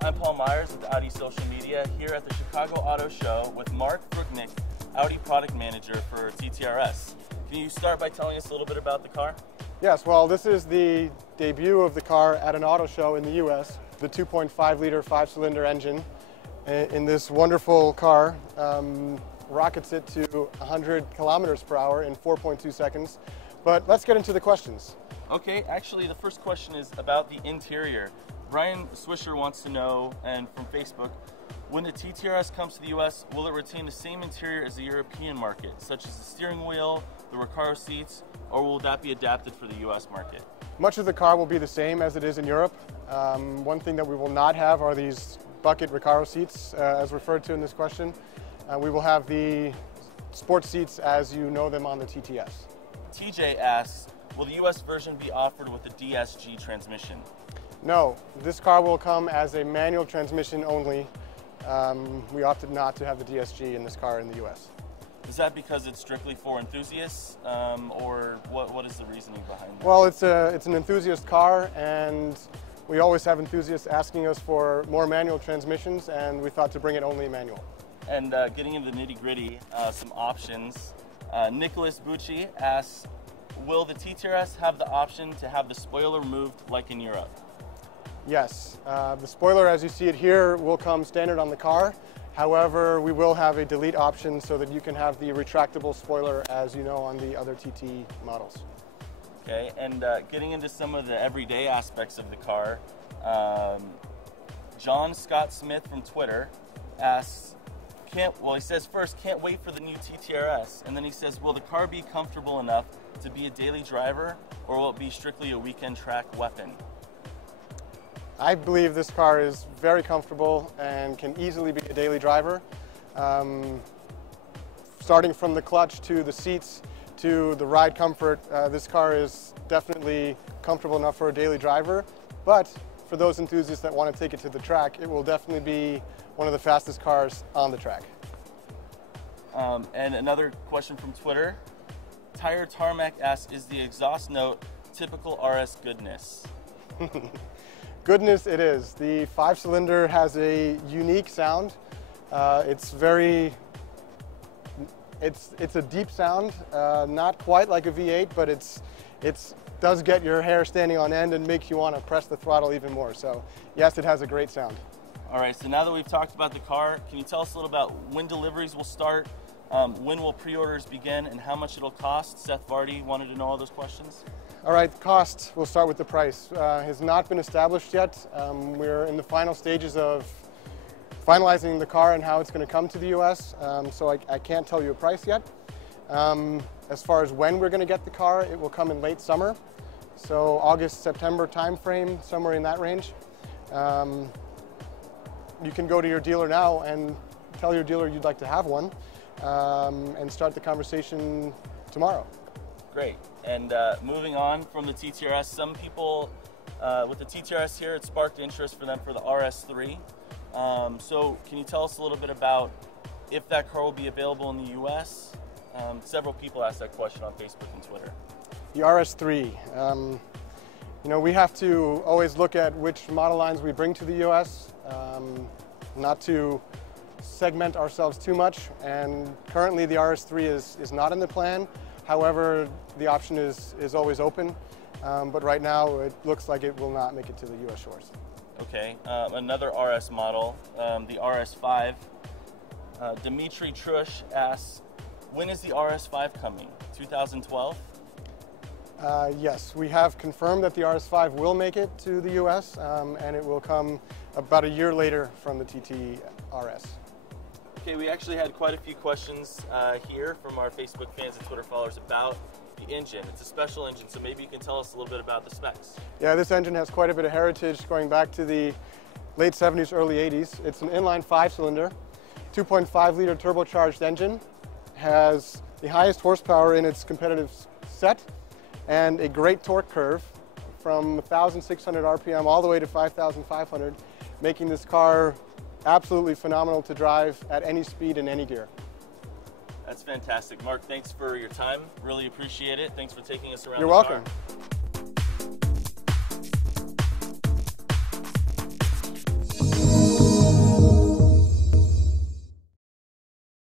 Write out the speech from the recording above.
I'm Paul Myers with Audi Social Media here at the Chicago Auto Show with Mark Fruchnick, Audi Product Manager for TTRS. Can you start by telling us a little bit about the car? Yes, well, this is the debut of the car at an auto show in the U.S. The 2.5-liter 5-cylinder engine in this wonderful car rockets it to 100 kilometers per hour in 4.2 seconds. But let's get into the questions. Okay, actually the first question is about the interior. Brian Swisher wants to know, and from Facebook, when the TTRS comes to the U.S., will it retain the same interior as the European market, such as the steering wheel, the Recaro seats, or will that be adapted for the U.S. market? Much of the car will be the same as it is in Europe. One thing that we will not have are these bucket Recaro seats, as referred to in this question. We will have the sports seats as you know them on the TTS. TJ asks, will the U.S. version be offered with the DSG transmission? No, this car will come as a manual transmission only. We opted not to have the DSG in this car in the U.S. Is that because it's strictly for enthusiasts, or what is the reasoning behind that? Well, it's an enthusiast car, and we always have enthusiasts asking us for more manual transmissions, and we thought to bring it only manual. And getting into the nitty-gritty, some options. Nicholas Bucci asks, will the TTRS have the option to have the spoiler removed like in Europe? Yes, the spoiler as you see it here will come standard on the car. However, we will have a delete option so that you can have the retractable spoiler as you know on the other TT models. Okay, and getting into some of the everyday aspects of the car, John Scott Smith from Twitter asks, he says first, can't wait for the new TTRS, and then he says, will the car be comfortable enough to be a daily driver, or will it be strictly a weekend track weapon? I believe this car is very comfortable and can easily be a daily driver. Starting from the clutch to the seats to the ride comfort, this car is definitely comfortable enough for a daily driver. But for those enthusiasts that want to take it to the track, it will definitely be one of the fastest cars on the track. And another question from Twitter. Tire Tarmac asks, is the exhaust note typical RS goodness? Goodness it is. The 5-cylinder has a unique sound. It's a deep sound, not quite like a V8, but it does get your hair standing on end and makes you want to press the throttle even more. So yes, it has a great sound. All right, so now that we've talked about the car, can you tell us a little about when deliveries will start, when will pre-orders begin, and how much it'll cost? Seth Vardy wanted to know all those questions. All right, cost, we'll start with the price. Has not been established yet. We're in the final stages of finalizing the car and how it's going to come to the U.S., so I can't tell you a price yet. As far as when we're going to get the car, it will come in late summer, so August, September timeframe, somewhere in that range. You can go to your dealer now and tell your dealer you'd like to have one and start the conversation tomorrow. Great. And moving on from the TTRS, some people with the TTRS here, it sparked interest for them for the RS3. So can you tell us a little bit about if that car will be available in the U.S.? Several people asked that question on Facebook and Twitter. The RS3. You know, we have to always look at which model lines we bring to the U.S., not to segment ourselves too much, and currently the RS3 is not in the plan. However, the option is always open, but right now it looks like it will not make it to the U.S. shores. Okay, another RS model, the RS5. Dimitri Trush asks, when is the RS5 coming? 2012? Yes, we have confirmed that the RS5 will make it to the U.S., and it will come about a year later from the TT RS. Okay, we actually had quite a few questions here from our Facebook fans and Twitter followers about the engine. It's a special engine, so maybe you can tell us a little bit about the specs. Yeah, this engine has quite a bit of heritage going back to the late 70s, early 80s. It's an inline 5-cylinder, 2.5-liter turbocharged engine, has the highest horsepower in its competitive set, and a great torque curve from 1,600 RPM all the way to 5,500, making this car absolutely phenomenal to drive at any speed in any gear. That's fantastic. Mark, thanks for your time. Really appreciate it. Thanks for taking us around You're the welcome. car.